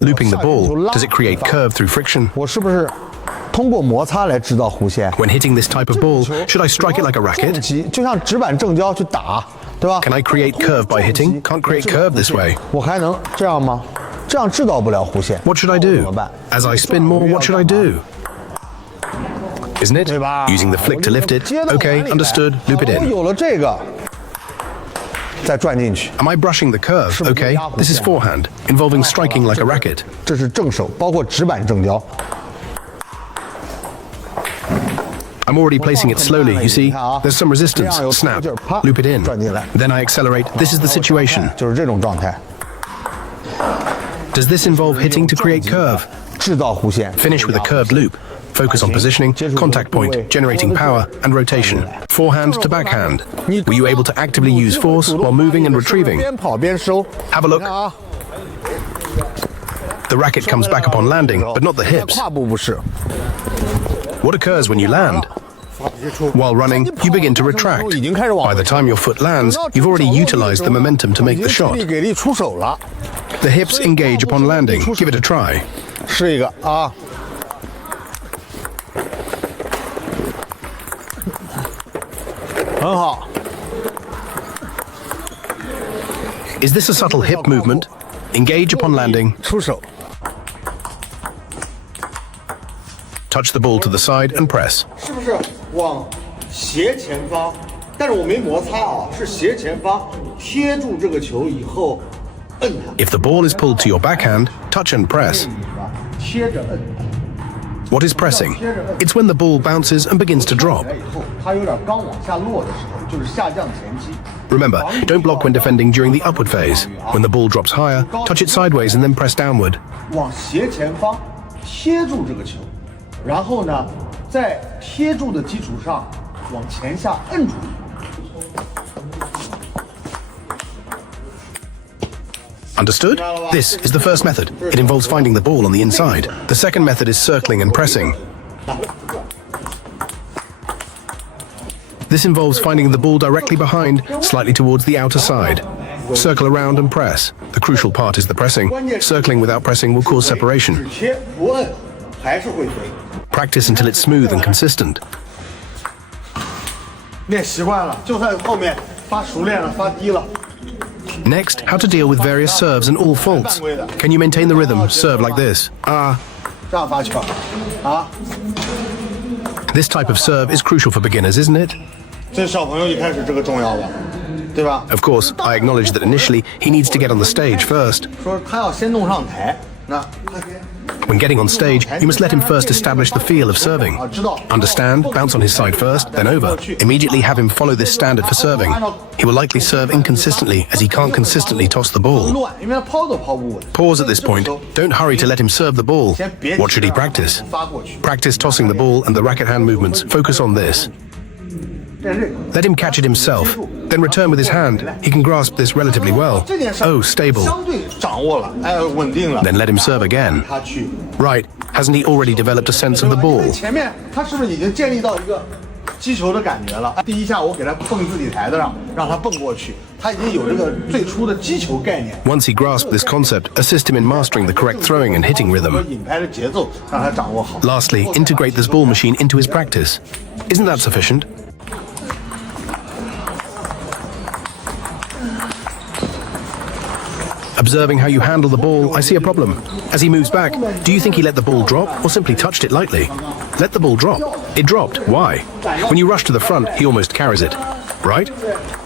Looping the ball, does it create curve through friction? 我是不是通过摩擦来制造弧线？ When hitting this type of ball, should I strike it like a racket? 就像直板正交去打，对吧？ Can I create curve by hitting? Can't create curve this way. 我还能这样吗？这样制造不了弧线。 What should I 怎 do? 么办？ As I spin more, what should I do? Isn't it? 对吧？ Using the flick to lift it. 接到碗 Okay, 里来 understood. Loop it 我 in. 有了这个，再转进去， Am I brushing the curve? Okay, this is forehand, involving striking like a racket. 这是正手，包括直板正交。 I'm already placing it slowly, you see? There's some resistance. Snap. Loop it in. Then I accelerate. This is the situation. 就是这种状态， Does this involve hitting to create curve? 制造弧线。 Finish with a curved loop. Focus on positioning, contact point, generating power, and rotation. Forehand to backhand. Were you able to actively use force while moving and retrieving? 边跑边收。 Have a look. 看啊， The racket comes back upon landing, but not the hips. 胯部不是。 What occurs when you land? While running, you begin to retract. By the time your foot lands, you've already utilized the momentum to make the shot. 力给力出手了， The hips engage upon landing. Give it a try. 试一个啊。 很好， Is this a subtle hip movement? Engage upon landing. 出手， Touch the ball to the side and press. 是不是往斜前方？但是我没摩擦啊，是斜前方贴住这个球以后摁它， If the ball is pulled to your backhand, touch and press. 贴着摁。 What is pressing? It's when the ball bounces and begins to drop. 以后它有点刚往下落的时候，就是下降前期。 Remember, don't block when defending during the upward phase. When the ball drops higher, touch it sideways and then press downward. 往斜前方贴住这个球，然后呢，在贴住的基础上往前下摁住。 Understood? This is the first method. It involves finding the ball on the inside. The second method is circling and pressing. This involves finding the ball directly behind, slightly towards the outer side. Circle around and press. The crucial part is the pressing. Circling without pressing will cause separation. 只贴不摁还是会飞。 Practice until it's smooth and consistent. 练习惯了，就算后面发熟练了、发低了。 Next, how to deal with various serves and all faults. Can you maintain the rhythm? Serve like this. 这样发球，啊， This type of serve is crucial for beginners, isn't it? 这小朋友一开始这个重要吧，对吧？ Of course, I acknowledge that initially he needs to get on the stage first. 说他要先弄上台，那 When getting on stage, you must let him first establish the feel of serving. Understand, bounce on his side first, then over. Immediately have him follow this standard for serving. He will likely serve inconsistently as he can't consistently toss the ball. 乱，因为他抛都抛不稳。 Pause at this point. Don't hurry to let him serve the ball. What should he practice? 发过去， Practice tossing the ball and the racket hand movements. Focus on this. 练这个。 Let him catch it himself, then return with his hand. He can grasp this relatively well. 这件事 Oh, stable. 相对掌握了，哎，稳定了。 Then let him serve again. 他去， Right, hasn't he already developed a sense of the 因 ball? 为前面他是不是已经建立到一个击球的感觉了？第一下我给他蹦自己台子上，让他蹦过去，他已经有这个最初的击球概念。 Once he grasped this concept, assist him in mastering the correct throwing and hitting 和 rhythm. 引拍的节奏让他掌握好。 Lastly, integrate this ball machine into his practice. Isn't that sufficient? Observing how you handle the ball, I see a problem. As he moves back, do you think he let the ball drop or simply touched it lightly? Let the ball drop. It dropped. Why? When you rush to the front, he almost carries it. Right?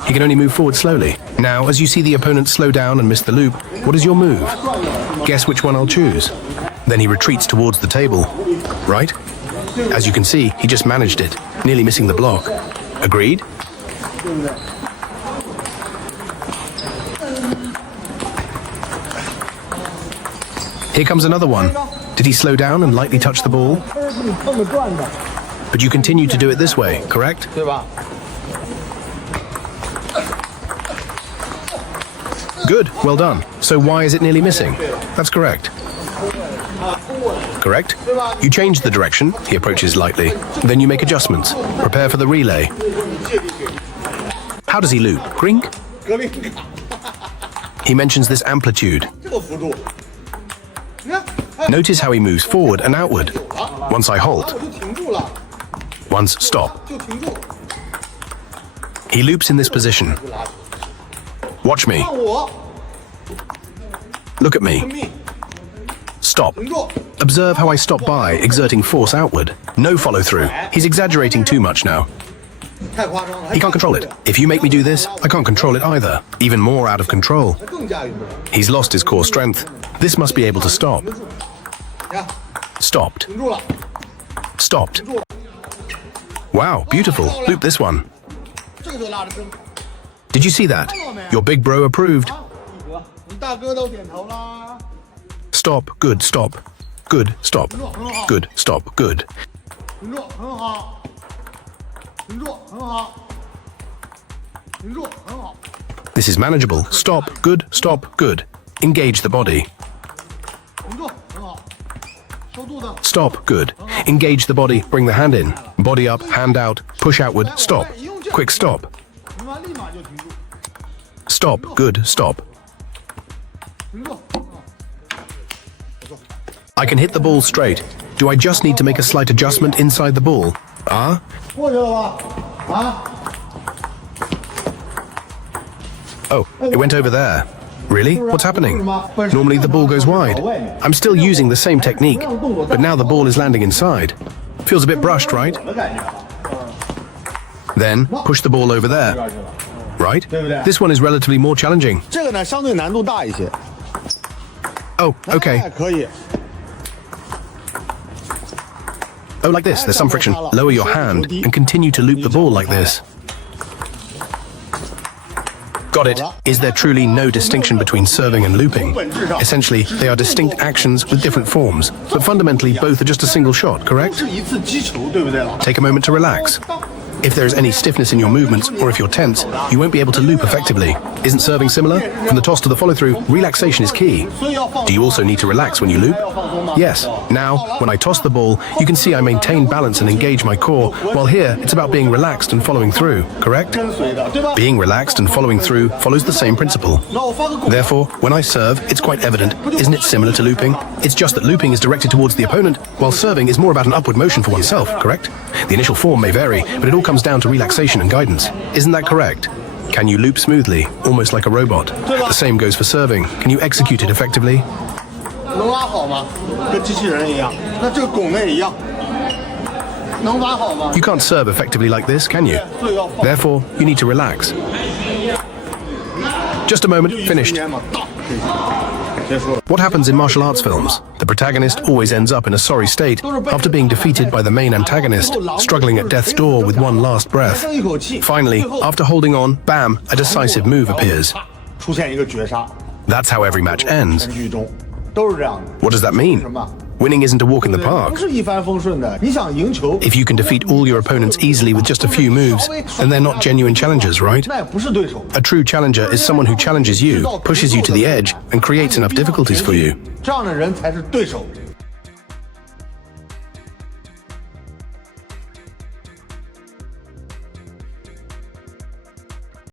He can only move forward slowly. Now, as you see the opponent slow down and miss the loop, what is your move? Guess which one I'll choose. Then he retreats towards the table. Right? As you can see, he just managed it, nearly missing the block. Agreed? Here comes another one. Did he slow down and lightly touch the ball? But you continue to do it this way, correct? 对吧？ Good, well done. So why is it nearly missing? That's correct. Correct? You change the direction, he approaches lightly. Then you make adjustments. Prepare for the relay. How does he loop? Grink? 格林卡 He mentions this amplitude. 这个幅度，你 Notice how he moves forward and outward. Once I halt, 我就停住了， once stop. 就停住， He loops in this position. 就拉住。 Watch me. 看我， Look at 跟 me. 命， Stop. 停住。 Observe how I stop by, exerting force outward. No follow through. He's exaggerating too much now. 太夸张了。 He can't control it. If you make me do this, I can't control it either. Even more out of control. 他更驾驭不了。 He's lost his core strength. This must be able to stop. 呀， Stopped. 停住了， Stopped. 停住了， Wow, beautiful. Loop this one. 这个就拉的真。 Did you see that? Your big bro approved. 啊，一哥，你大哥都点头啦。 Stop. Good. Stop. Good. Stop. 停住，很好。 Good. Stop. Good. 停住，很好。停住，很好。停住，很好。 This is manageable. Stop. Good. Stop. Good. Engage the body. 停住，很好。收肚子。 Stop. Good. Engage the body. Bring the hand in. Body up. Hand out. Push outward. Stop. Quick stop. 停完立马就停住， Stop. Good. Stop. 停住。 I can hit the ball straight. Do I just need to make a slight adjustment inside the ball? Ah? 过去了吧？啊？ Oh, it went over there. Really? What's happening? Normally the ball goes wide. I'm still using the same technique, but now the ball is landing inside. Feels a bit brushed, right? 我的感觉。 Then push the ball over there. Right? This one is relatively more challenging. 这个呢，相对难度大一些。 Oh, 哎 okay. 可以。 Oh, like this. There's some friction. Lower your hand and continue to loop the ball like this. Got it. Is there truly no distinction between serving and looping? Essentially, they are distinct actions with different forms, but fundamentally both are just a single shot, correct? 是一次击球，对不对了？ Take a moment to relax. If there is any stiffness in your movements, or if you're tense, you won't be able to loop effectively. Isn't serving similar? From the toss to the follow-through, relaxation is key. 所以要放。 Do you also need to relax when you loop? 要放松吗？ Yes. Now, when I toss the ball, you can see I maintain balance and engage my core, while here, it's about being relaxed and following through, correct? 跟随的，对吧？ Being relaxed and following through follows the same principle. 那我发个拱。 Therefore, when I serve, it's quite evident. Isn't it similar to looping? It's just that looping is directed towards the opponent, while serving is more about an upward motion for oneself, correct? The initial form may vary, but it all comes down to relaxation and guidance. Isn't that correct? Can you loop smoothly, almost like a robot? The same goes for serving. Can you execute it effectively? 能拉好吗？跟机器人一样。那这个拱呢也一样。能拉好吗？ You can't serve effectively like this, can you? 所以要放。 Therefore, you need to relax. Just a moment, 时 finished. 间嘛，大。结束了。 What happens in martial arts films? The protagonist always ends up in a sorry state after being defeated by the main antagonist, struggling at death's door with one last breath. 剩一口气。 Finally, after holding on, bam, a decisive move appears. 出现一个绝杀。 That's how every match ends. 全剧中都是这样的。 What does that mean? 什么？ Winning isn't a walk in the 不 park. 是一帆风顺的。你想赢球， If you can defeat all your opponents easily with just a few moves, then they're not genuine challengers, right? 那也不是对手。 A true challenger is someone who challenges you, pushes you to the edge, and creates enough difficulties for you. 这样的人才是对手。